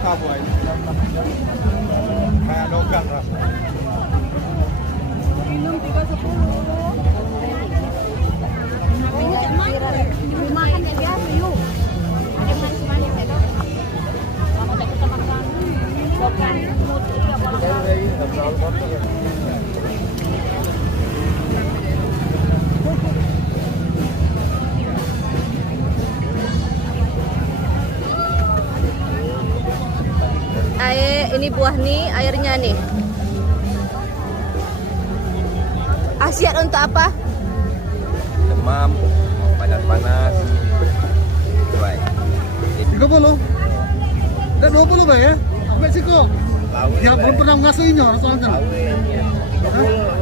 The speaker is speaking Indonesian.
suka buah ini. Kayak logam rasanya. Minum 310. Makan yang biasa yuk. Ada manis-manis itu. Kamu tak kita makan. Bukan mood iya bolak-balik. Ini buah nih, airnya nih. Khasiat untuk apa? Demam, badan panas. Baik. 30. Dan 20 Bang ya? Meksiko. Laut. Ya belum pernah mengasuhinya soalnya. Laut.